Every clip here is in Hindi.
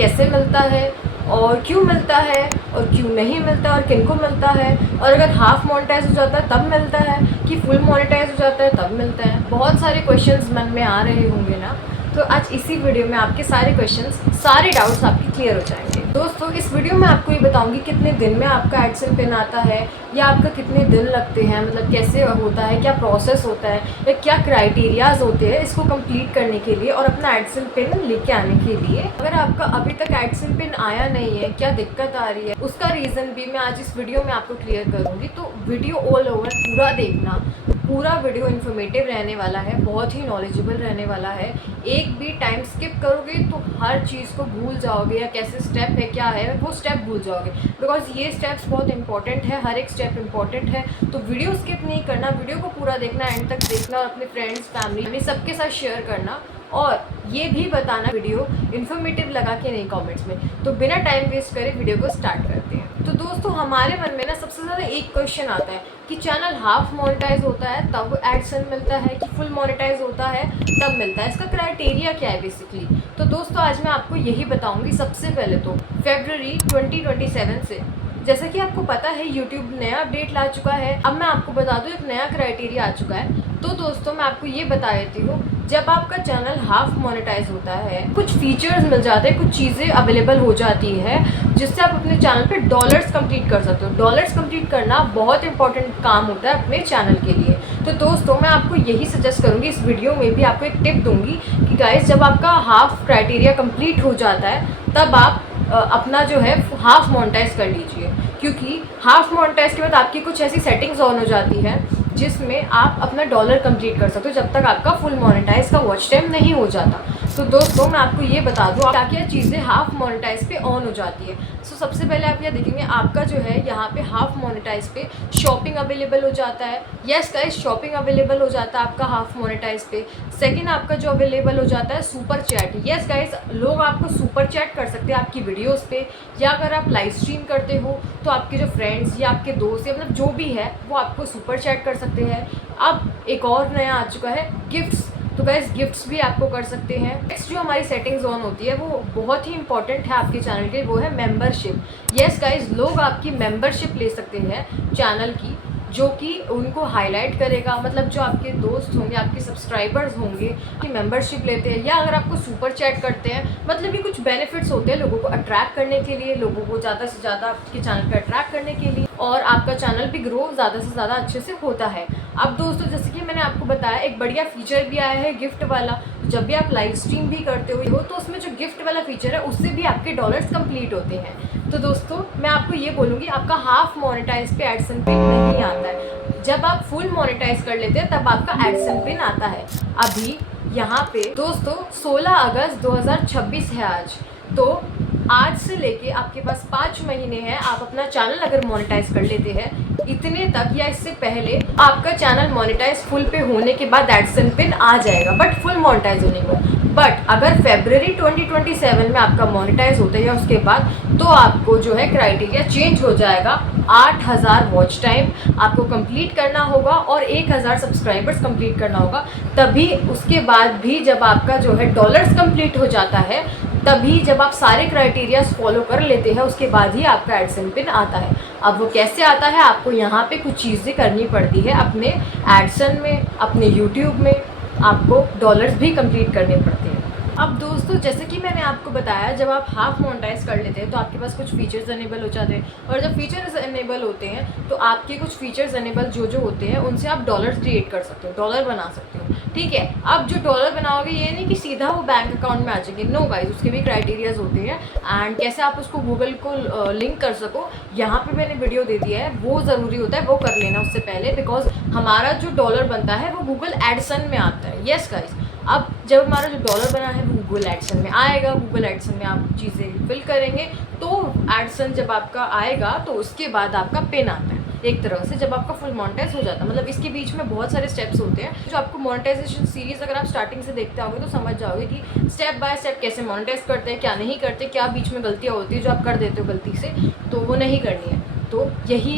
कैसे मिलता है और क्यों मिलता है और क्यों नहीं मिलता और किनको मिलता है, और अगर हाफ मोनेटाइज हो जाता है तब मिलता है कि फुल मोनेटाइज हो जाता है तब मिलता है। बहुत सारे क्वेश्चंस मन में आ रहे होंगे ना, तो आज इसी वीडियो में आपके सारे क्वेश्चंस, सारे डाउट्स आपके क्लियर हो जाएंगे। दोस्तों इस वीडियो में आपको ये बताऊंगी कितने दिन में आपका एडसेंस पिन आता है, या आपका कितने दिन लगते हैं, मतलब कैसे होता है, क्या प्रोसेस होता है, या क्या क्राइटेरियाज होते हैं इसको कंप्लीट करने के लिए और अपना एडसेंस पिन लेके आने के लिए। अगर आपका अभी तक एडसेंस पिन आया नहीं है, क्या दिक्कत आ रही है, उसका रीज़न भी मैं आज इस वीडियो में आपको क्लियर करूँगी। तो वीडियो ऑल ओवर पूरा देखना, पूरा वीडियो इन्फॉर्मेटिव रहने वाला है, बहुत ही नॉलेजेबल रहने वाला है। एक भी टाइम स्किप करोगे तो हर चीज़ को भूल जाओगे, या कैसे स्टेप है क्या है वो स्टेप भूल जाओगे, बिकॉज ये स्टेप्स बहुत इंपॉर्टेंट है, हर एक स्टेप इंपॉर्टेंट है। तो वीडियो स्किप नहीं करना, वीडियो को पूरा देखना, एंड तक देखना और अपने फ्रेंड्स फैमिली सबके साथ शेयर करना, और ये भी बताना वीडियो इन्फॉर्मेटिव लगा कि नहीं कमेंट्स में। तो बिना टाइम वेस्ट करे वीडियो को स्टार्ट करते हैं। तो दोस्तों हमारे मन में ना सबसे ज़्यादा एक क्वेश्चन आता है कि चैनल हाफ मोनेटाइज होता है तब एडसेंस मिलता है कि फुल मोनेटाइज होता है तब मिलता है, इसका क्राइटेरिया क्या है बेसिकली। तो दोस्तों आज मैं आपको यही बताऊंगी। सबसे पहले तो फरवरी 2027 से, जैसा कि आपको पता है यूट्यूब नया अपडेट ला चुका है। अब मैं आपको बता दूं एक नया क्राइटेरिया आ चुका है। तो दोस्तों मैं आपको ये बता देती हूँ, जब आपका चैनल हाफ मोनेटाइज होता है कुछ फीचर्स मिल जाते हैं, कुछ चीज़ें अवेलेबल हो जाती है जिससे आप अपने चैनल पे डॉलर्स कंप्लीट कर सकते हो। डॉलर्स कंप्लीट करना बहुत इंपॉर्टेंट काम होता है अपने चैनल के लिए। तो दोस्तों मैं आपको यही सजेस्ट करूँगी, इस वीडियो में भी आपको एक टिप दूंगी कि गाइस जब आपका हाफ क्राइटेरिया कंप्लीट हो जाता है तब आप अपना जो है हाफ मोनेटाइज कर लीजिए, क्योंकि हाफ मोनेटाइज के बाद आपकी कुछ ऐसी सेटिंग्स ऑन हो जाती है जिसमें आप अपना डॉलर कंप्लीट कर सकते हो जब तक आपका फुल मोनेटाइज का वॉच टाइम नहीं हो जाता। तो दोस्तों मैं आपको ये बता दूँ क्या क्या चीज़ें हाफ मोनेटाइज पे ऑन हो जाती है। सो सबसे पहले आप यह देखेंगे आपका जो है यहाँ पे हाफ मोनेटाइज पे शॉपिंग अवेलेबल हो जाता है। यस गाइस, शॉपिंग अवेलेबल हो जाता है आपका हाफ मोनेटाइज पे। सेकंड आपका जो अवेलेबल हो जाता है सुपर चैट। यस गाइस, लोग आपको सुपर चैट कर सकते हैं आपकी वीडियोज़ पे, या अगर आप लाइव स्ट्रीम करते हो तो आपके जो फ्रेंड्स या आपके दोस्त या मतलब जो भी है वो आपको सुपर चैट कर सकते हैं। अब एक और नया आ चुका है गिफ्ट्स। तो गाइस गिफ्ट्स भी आपको कर सकते हैं। नेक्स्ट जो हमारी सेटिंग्स ऑन होती है वो बहुत ही इंपॉर्टेंट है आपके चैनल के, वो है मेंबरशिप। यस गाइस, लोग आपकी मेंबरशिप ले सकते हैं चैनल की, जो कि उनको हाईलाइट करेगा, मतलब जो आपके दोस्त होंगे, आपके सब्सक्राइबर्स होंगे कि मेंबरशिप लेते हैं, या अगर आपको सुपर चैट करते हैं, मतलब ये कुछ बेनिफिट्स होते हैं लोगों को अट्रैक्ट करने के लिए, लोगों को ज़्यादा से ज़्यादा आपके चैनल पे अट्रैक्ट करने के लिए, और आपका चैनल भी ग्रो ज़्यादा से ज़्यादा अच्छे से होता है। अब दोस्तों जैसे कि मैंने आपको बताया एक बढ़िया फीचर भी आया है गिफ्ट वाला। जब भी आप लाइव स्ट्रीम भी करते हो तो उसमें जो गिफ्ट वाला फीचर है उससे भी आपके डॉलर्स कंप्लीट होते हैं। तो दोस्तों मैं आपको ये बोलूँगी, आपका हाफ मोनेटाइज पे एडसेंस पिन नहीं आता है, जब आप फुल मोनेटाइज कर लेते हैं तब आपका एडसेंस पिन आता है। अभी यहाँ पे दोस्तों 16 अगस्त 2026 है आज। तो आज से लेके आपके पास 5 महीने हैं, आप अपना चैनल अगर मोनेटाइज कर लेते हैं इतने तक या इससे पहले, आपका चैनल मोनेटाइज फुल पे होने के बाद एडसेंस पिन आ जाएगा, बट फुल मोनेटाइज होने को। बट अगर फरवरी 2027 में आपका मोनेटाइज होता है या उसके बाद, तो आपको जो है क्राइटेरिया चेंज हो जाएगा। 8000 वॉच टाइम आपको कंप्लीट करना होगा और 1000 सब्सक्राइबर्स कंप्लीट करना होगा, तभी उसके बाद भी जब आपका जो है डॉलर्स कंप्लीट हो जाता है, तभी जब आप सारे क्राइटेरियाज फॉलो कर लेते हैं उसके बाद ही आपका एडसेंस पिन आता है। अब वो कैसे आता है, आपको यहाँ पे कुछ चीज़ें करनी पड़ती है अपने एडसेंस में, अपने यूट्यूब में आपको डॉलर्स भी कंप्लीट करने पड़ते हैं। अब दोस्तों जैसे कि मैंने आपको बताया, जब आप हाफ मोनेटाइज कर लेते हैं तो आपके पास कुछ फीचर्स अनेबल हो जाते हैं, और जब फीचर्स अनेबल होते हैं तो आपके कुछ फीचर्स अनेबल जो होते हैं उनसे आप डॉलर्स क्रिएट कर सकते हो, डॉलर बना सकते हो। ठीक है, अब जो डॉलर बनाओगे ये नहीं कि सीधा वो बैंक अकाउंट में आ जाएंगे, नो गाइस, उसके भी क्राइटेरियाज होते हैं, एंड कैसे आप उसको गूगल को लिंक कर सको यहाँ पे मैंने वीडियो दे दिया है, वो ज़रूरी होता है, वो कर लेना उससे पहले, बिकॉज हमारा जो डॉलर बनता है वो गूगल एडसेंस में आता है। यस गाइस, अब जब हमारा जो डॉलर बना है वो गूगल एडसेंस में आएगा, गूगल एडसेंस में आप चीज़ें फिल करेंगे तो एडसेंस जब आपका आएगा तो उसके बाद आपका पिन आता है एक तरह से, जब आपका फुल मोनेटाइज हो जाता है। मतलब इसके बीच में बहुत सारे स्टेप्स होते हैं जो आपको मोनेटाइजेशन सीरीज़ अगर आप स्टार्टिंग से देखते होगे तो समझ जाओगे कि स्टेप बाय स्टेप कैसे मोनेटाइज करते हैं, क्या नहीं करते, क्या बीच में गलतियाँ होती है जो आप कर देते हो गलती से, तो वो नहीं करनी है। तो यही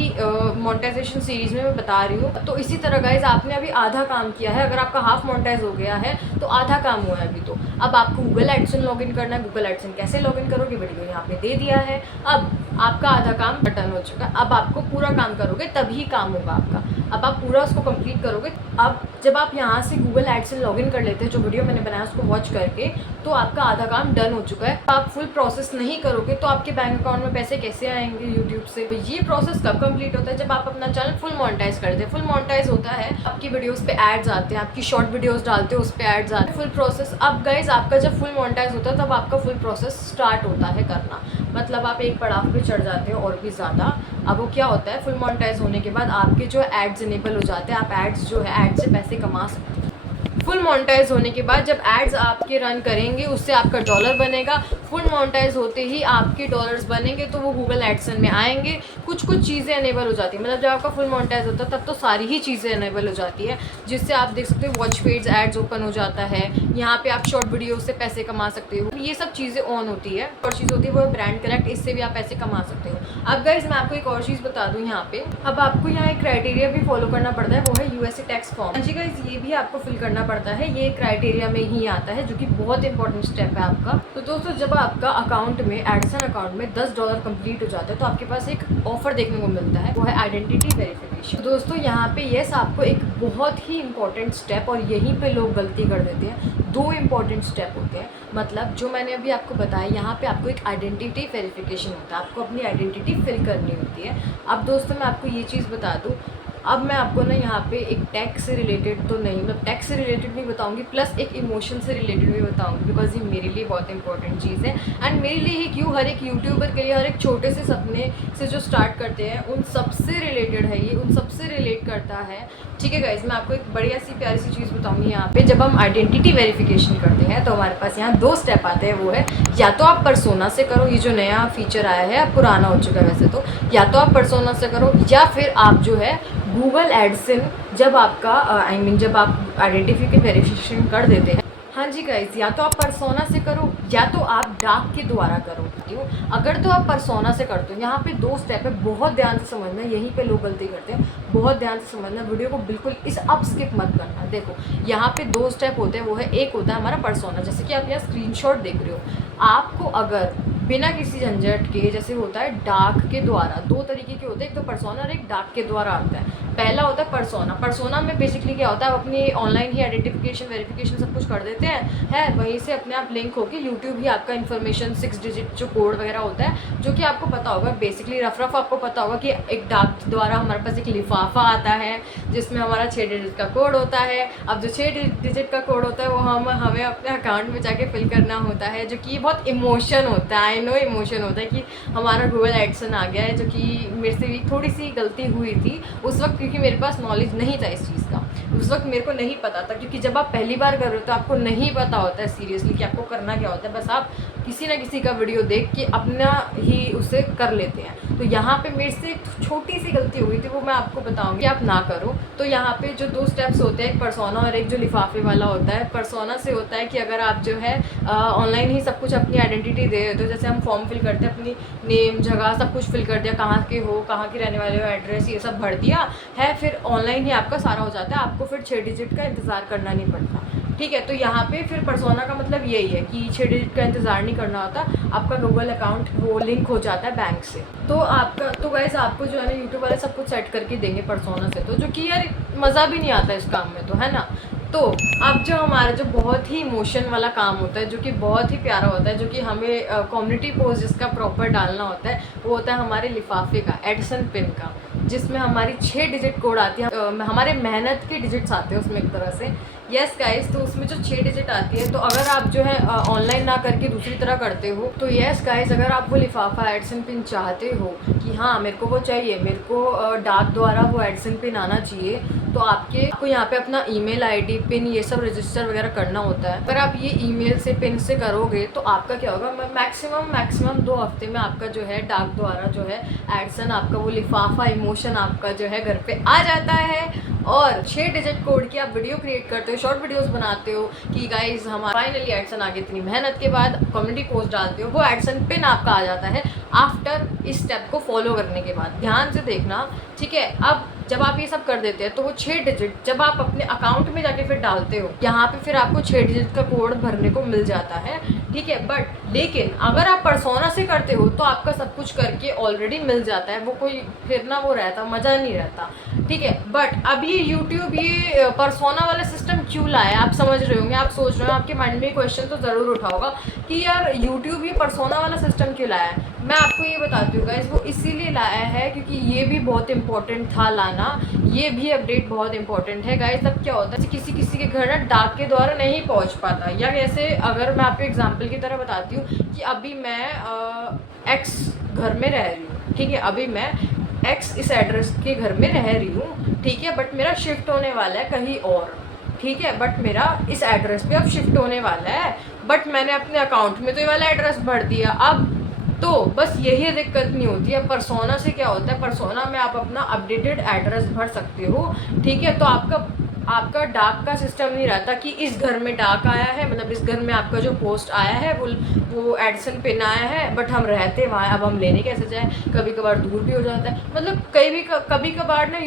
मोनेटाइजेशन सीरीज़ में मैं बता रही हूँ। तो इसी तरह गाइज आपने अभी आधा काम किया है, अगर आपका हाफ मोनेटाइज हो गया है तो आधा काम हुआ है अभी। तो अब आपको गूगल एडसेंस लॉगिन करना है। गूगल एडसेंस कैसे लॉगिन करोगे वीडियो यहाँ पे दे दिया है। अब आपका आधा काम बटन हो चुका है, अब आपको पूरा काम करोगे तभी काम होगा आपका। अब आप पूरा उसको कंप्लीट करोगे। अब जब आप यहाँ से गूगल एडसेंस लॉगिन कर लेते हैं, जो वीडियो मैंने बनाया उसको वॉच करके, तो आपका आधा काम डन हो चुका है। आप फुल प्रोसेस नहीं करोगे तो आपके बैंक अकाउंट में पैसे कैसे आएंगे यूट्यूब से। तो ये प्रोसेस कब कंप्लीट होता है, जब आप अपना चैनल फुल मोनेटाइज करते हैं। फुल मोनेटाइज होता है आपकी वीडियोस पे एड्स आते हैं, आपकी शॉर्ट वीडियोस डालते हो उस पर एड्स आते हैं। फुल प्रोसेस अब गाइज आपका जब फुल मोनेटाइज होता है तब आपका फुल प्रोसेस स्टार्ट होता है करना, मतलब आप एक पड़ाव पे चढ़ जाते हो और भी ज़्यादा। अब वो क्या होता है, फुल मोनेटाइज होने के बाद आपके जो एड्स इनेबल हो जाते हैं, आप एड्स जो है एड से पैसे कमा सकते हैं। फुल मोनेटाइज होने के बाद जब एड्स आपके रन करेंगे उससे आपका डॉलर बनेगा। फुल मोनेटाइज होते ही आपके डॉलर्स बनेंगे तो वो गूगल एडसेंस में आएंगे। कुछ कुछ चीज़ें अनेबल हो जाती है, मतलब जब आपका फुल मोनेटाइज होता है तब तो सारी ही चीज़ें अनेबल हो जाती है, जिससे आप देख सकते हो वॉच पेज एड्स ओपन हो जाता है। यहाँ पे आप शॉर्ट वीडियो से पैसे कमा सकते हो, ये सब चीज़ें ऑन होती है। और चीज़ होती है वो ब्रांड कनेक्ट, इससे भी आप पैसे कमा सकते हो। अब गाइज मैं आपको एक और चीज़ बता दूँ यहाँ पे, अब आपको यहाँ एक क्राइटेरिया भी फॉलो करना पड़ता है, वो है यूएसए टैक्स फॉर्म। जी गाइज ये भी आपको फिल करना पड़ता है, ये क्राइटेरिया में ही आता है, जो कि बहुत इंपॉर्टेंट स्टेप है आपका। तो दोस्तों जब आपका अकाउंट में एडसेंस अकाउंट में $10 कंप्लीट हो जाता है तो आपके पास एक ऑफर देखने को मिलता है, वो है आइडेंटिटी वेरिफिकेशन। तो दोस्तों यहाँ पे यस आपको एक बहुत ही इंपॉर्टेंट स्टेप, और यहीं पे लोग गलती कर देते हैं। 2 इंपॉर्टेंट स्टेप होते हैं, मतलब जो मैंने अभी आपको बताया, यहाँ पे आपको एक आइडेंटिटी वेरिफिकेशन होता है, आपको अपनी आइडेंटिटी फिल करनी होती है। अब दोस्तों मैं आपको ये चीज़ बता दूँ, अब मैं आपको ना यहाँ पे एक टैक्स से रिलेटेड तो नहीं, मतलब टैक्स से रिलेटेड भी बताऊंगी प्लस एक इमोशन से रिलेटेड भी बताऊंगी, बिकॉज ये मेरे लिए बहुत इंपॉर्टेंट चीज़ है। एंड मेरे लिए ही क्यों, हर एक यूट्यूबर के लिए, हर एक छोटे से सपने से जो स्टार्ट करते हैं उन सबसे रिलेटेड है ये, उन सबसे रिलेट करता है। ठीक है गाइज, मैं आपको एक बढ़िया सी प्यारी सी चीज़ बताऊँगी। यहाँ पे जब हम आइडेंटिटी वेरिफिकेशन करते हैं तो हमारे पास यहाँ 2 स्टेप आते हैं, वो है या तो आप पर्सोना से करो, ये जो नया फीचर आया है, अब पुराना हो चुका है वैसे तो, या तो आप पर्सोना से करो, या फिर आप जो है गूगल एडसेंस जब आपका जब आप आइडेंटिटी वेरिफिकेशन कर देते हैं, हाँ जी गाइज, या तो आप पर्सोना से करो या तो आप डाक के द्वारा करो। क्यों, अगर तो आप पर्सोना से करते हो, यहाँ पे 2 स्टेप है, बहुत ध्यान से समझना, यहीं पे लोग गलती करते हैं, बहुत ध्यान से समझना, वीडियो को बिल्कुल इस अब स्किप मत करना। देखो यहाँ पे 2 स्टेप होते हैं, वो है एक होता है हमारा पर्सोना, जैसे कि आप यहाँ स्क्रीनशॉट देख रहे हो। आपको अगर बिना किसी झंझट के, जैसे होता है डाक के द्वारा, 2 तरीके के होते हैं, एक तो पर्सोना और एक डाक के द्वारा आता है। पहला होता है पर्सोना। पर्सोना में बेसिकली क्या होता है, आप अपनी ऑनलाइन ही आइडेंटिफिकेशन वेरिफिकेशन सब कुछ कर देते हैं, वहीं से अपने आप लिंक होके यूट्यूब ही आपका इन्फॉर्मेशन 6 डिजिट जो कोड वगैरह होता है, जो कि आपको पता होगा बेसिकली रफ आपको पता होगा कि एक डाक द्वारा हमारे पास एक लिफाफा आता है जिसमें हमारा 6 डिजिट का कोड होता है। अब जो 6 डिजिट का कोड होता है वो हमें अपने अकाउंट में जाके फिल करना होता है, जो कि बहुत इमोशन होता है। आई नो इमोशन होता है कि हमारा गूगल एडसेंस आ गया है, जो कि मेरे से भी थोड़ी सी गलती हुई थी उस वक्त, क्योंकि मेरे पास नॉलेज नहीं था इस चीज़ का। उस वक्त मेरे को नहीं पता था, क्योंकि जब आप पहली बार कर रहे हो तो आपको नहीं पता होता है सीरियसली कि आपको करना क्या होता है, बस आप किसी ना किसी का वीडियो देख के अपना ही उसे कर लेते हैं। तो यहाँ पे मेरे से एक छोटी सी गलती हो गई थी, वो मैं आपको बताऊंगी, आप ना करो। तो यहाँ पे जो 2 स्टेप्स होते हैं, एक पर्सोना और एक जो लिफाफे वाला होता है। पर्सोना से होता है कि अगर आप जो है ऑनलाइन ही सब कुछ अपनी आइडेंटिटी दे देते हो, जैसे हम फॉर्म फिल करते हैं, अपनी नेम, जगह सब कुछ फिल कर दिया, कहाँ के हो, कहाँ के रहने वाले हो, एड्रेस ये सब भर दिया है, फिर ऑनलाइन ही आपका सारा हो जाता है, आपको फिर 6 डिजिट का इंतज़ार करना नहीं पड़ता। ठीक है, तो यहाँ पे फिर पर्सोना का मतलब यही है कि 6 डिजिट का इंतज़ार नहीं करना होता, आपका गूगल अकाउंट वो लिंक हो जाता है बैंक से। तो आपका तो गाइस आपको जो है ना यूट्यूब वाले सब कुछ सेट करके देंगे पर्सोना से, तो जो कि यार मज़ा भी नहीं आता इस काम में, तो है ना। तो अब जो हमारा जो बहुत ही इमोशन वाला काम होता है, जो कि बहुत ही प्यारा होता है, जो कि हमें कम्युनिटी पोस्ट जिसका प्रॉपर डालना होता है, वो होता है हमारे लिफाफे का एडसेंस पिन का, जिसमें हमारी 6 डिजिट कोड आती है, हमारे मेहनत के डिजिट्स आते हैं उसमें एक तरह से। यस गाइस, तो उसमें जो 6 डिजिट आती है, तो अगर आप जो है ऑनलाइन ना करके दूसरी तरह करते हो, तो यस गाइस, अगर आप वो लिफाफा एडसेंस पिन चाहते हो कि हाँ मेरे को वो चाहिए, मेरे को डाक द्वारा वो एडसेंस पिन आना चाहिए, तो आपको यहाँ पे अपना ईमेल आईडी, पिन, ये सब रजिस्टर वगैरह करना होता है। अगर आप ये ईमेल से, पिन से करोगे तो आपका क्या होगा, मैक्सिमम 2 हफ्ते में आपका जो है डाक द्वारा जो है एडसन, आपका वो लिफाफा इमोशन आपका जो है घर पे आ जाता है। और 6 डिजिट कोड की आप वीडियो क्रिएट करते हो, शॉर्ट वीडियोस बनाते हो कि गाइज हमारा फाइनली एडसन आ गई, इतनी मेहनत के बाद कम्युनिटी पोस्ट डालते हो, वो एडसन पिन आपका आ जाता है आफ्टर इस स्टेप को फॉलो करने के बाद। ध्यान से देखना, ठीक है। अब जब आप ये सब कर देते हैं तो वो 6 डिजिट जब आप अपने अकाउंट में जाके फिर डालते हो, यहाँ पे फिर आपको 6 डिजिट का कोड भरने को मिल जाता है, ठीक है। बट लेकिन अगर आप पर्सोना से करते हो तो आपका सब कुछ करके ऑलरेडी मिल जाता है, वो कोई फिर ना वो रहता, मज़ा नहीं रहता, ठीक है। बट अब ये यूट्यूब ये पर्सोना वाला सिस्टम क्यों लाया, आप समझ रहे होंगे, आप सोच रहे हो, आपके माइंड में क्वेश्चन तो ज़रूर उठा होगा कि यार यूट्यूब ये पर्सोना वाला सिस्टम क्यों लाया है। मैं आपको ये बताती हूँ गाइस, वो इसीलिए लाया है क्योंकि ये भी बहुत इंपॉर्टेंट था लाना, ये भी अपडेट बहुत इंपॉर्टेंट है गाइस। तब क्या होता है, किसी किसी के घर ना डाक के द्वारा नहीं पहुँच पाता, या जैसे अगर मैं आपको एग्जाम्पल की तरह बताती हूँ कि अभी मैं एक्स घर में रह रही हूँ, ठीक है, अभी मैं एक्स इस एड्रेस के घर में रह रही हूँ, ठीक है, बट मेरा शिफ्ट होने वाला है कहीं और, ठीक है, बट मेरा इस एड्रेस पे अब शिफ्ट होने वाला है, बट मैंने अपने अकाउंट में तो ये वाला एड्रेस भर दिया। अब तो बस यही दिक्कत नहीं होती है। पर्सोना से क्या होता है, पर्सोना में आप अपना अपडेटेड एड्रेस भर सकते हो, ठीक है। तो आपका डाक का सिस्टम नहीं रहता कि इस घर में डाक आया है, मतलब इस घर में आपका जो पोस्ट आया है वो एडसन पिन आया है, बट हम रहते वहाँ, अब हम लेने कैसे जाएं, कभी कभार दूर भी हो जाता है, मतलब कभी कभार ना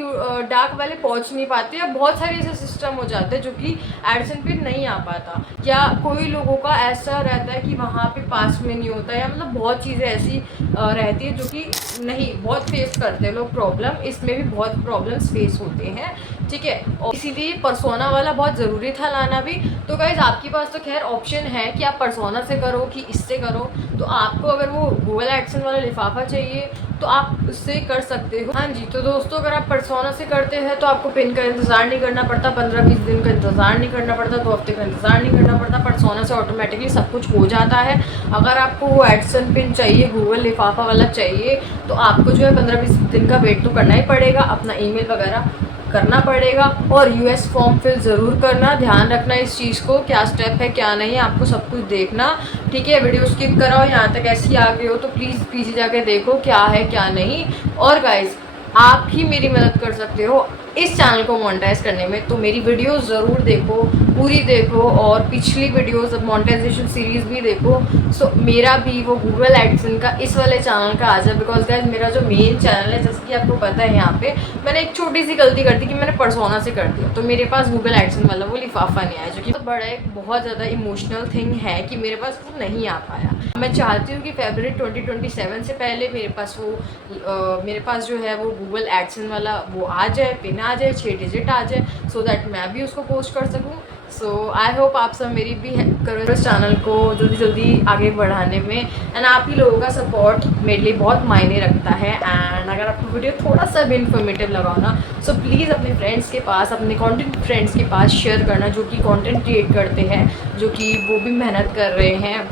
डाक वाले पहुँच नहीं पाते, या बहुत सारे ऐसे सिस्टम हो जाते हैं जो कि एडसन पिन नहीं आ पाता, या कोई लोगों का ऐसा रहता है कि वहाँ पे पास में नहीं होता, या मतलब बहुत चीज़ें ऐसी रहती है जो कि नहीं, बहुत फेस करते हैं लोग प्रॉब्लम, इसमें भी बहुत प्रॉब्लम्स फेस होते हैं, ठीक है। और इसीलिए पर्सोना वाला बहुत ज़रूरी था लाना भी। तो गाइज़ आपके पास तो खैर ऑप्शन है कि आप पर्सोना से करो कि इससे करो, तो आपको अगर वो गूगल एडसन वाला लिफाफा चाहिए तो आप उससे कर सकते हो। हाँ जी, तो दोस्तों अगर आप पर्सोना से करते हैं तो आपको पिन का इंतज़ार नहीं करना पड़ता, 15-20 दिन का इंतज़ार नहीं करना पड़ता, 2 हफ्ते का इंतज़ार नहीं करना पड़ता, पर्सोना से ऑटोमेटिकली सब कुछ हो जाता है। अगर आपको वो एडसन पिन चाहिए, गूगल लिफाफा वाला चाहिए, तो आपको जो है 15-20 दिन का वेट तो करना ही पड़ेगा, अपना ईमेल वगैरह करना पड़ेगा, और यूएस फॉर्म फिल ज़रूर करना। ध्यान रखना इस चीज़ को, क्या स्टेप है क्या नहीं, आपको सब कुछ देखना, ठीक है। वीडियो स्किप कराओ, यहाँ तक ऐसे ही आ गए हो तो प्लीज़ पीछे जाके देखो क्या है क्या नहीं। और गाइस आप ही मेरी मदद कर सकते हो इस चैनल को मोनेटाइज करने में, तो मेरी वीडियोस ज़रूर देखो, पूरी देखो, और पिछली वीडियोस मोनेटाइजेशन सीरीज़ भी देखो। सो मेरा भी वो गूगल एडसन का इस वाले चैनल का आ जाए, बिकॉज गाइस मेरा जो मेन चैनल है, जैसे कि आपको पता है, यहाँ पे मैंने एक छोटी सी गलती कर दी कि मैंने पर्सोना से कर दिया, तो मेरे पास गूगल एडसन वाला वो लिफाफा नहीं आया, जो कि बड़ा एक बहुत ज़्यादा इमोशनल थिंग है कि मेरे पास वो नहीं आ पाया। मैं चाहती हूँ कि फरवरी 2027 से पहले मेरे पास जो है वो गूगल एडसन वाला वो आ जाए, पिन आ जाए, 6 डिजिट आ जाए, सो दैट मैं भी उसको पोस्ट कर सकूँ। सो आई होप आप सब मेरी भी हेल्प करो इस चैनल को जल्दी आगे बढ़ाने में, एंड आप ही लोगों का सपोर्ट मेरे लिए बहुत मायने रखता है। एंड अगर आपको वीडियो थोड़ा सा भी इन्फॉर्मेटिव लगा ना, सो प्लीज़ अपने फ्रेंड्स के पास, अपने कंटेंट फ्रेंड्स के पास शेयर करना, जो कि कंटेंट क्रिएट करते हैं, जो कि वो भी मेहनत कर रहे हैं,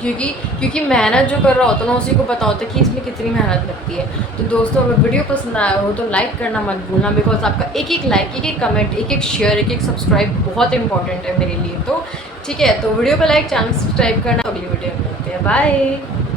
क्योंकि मेहनत जो कर रहा होता है ना, उसी को पता होता है कि इसमें कितनी मेहनत लगती है। तो दोस्तों अगर वीडियो पसंद आया हो तो लाइक करना मत भूलना, बिकॉज आपका एक एक लाइक, एक एक कमेंट, एक एक शेयर, एक एक सब्सक्राइब बहुत इंपॉर्टेंट है मेरे लिए। तो ठीक है, तो वीडियो को लाइक, चैनल सब्सक्राइब करना। अगली वीडियो में मिलते हैं, बाय।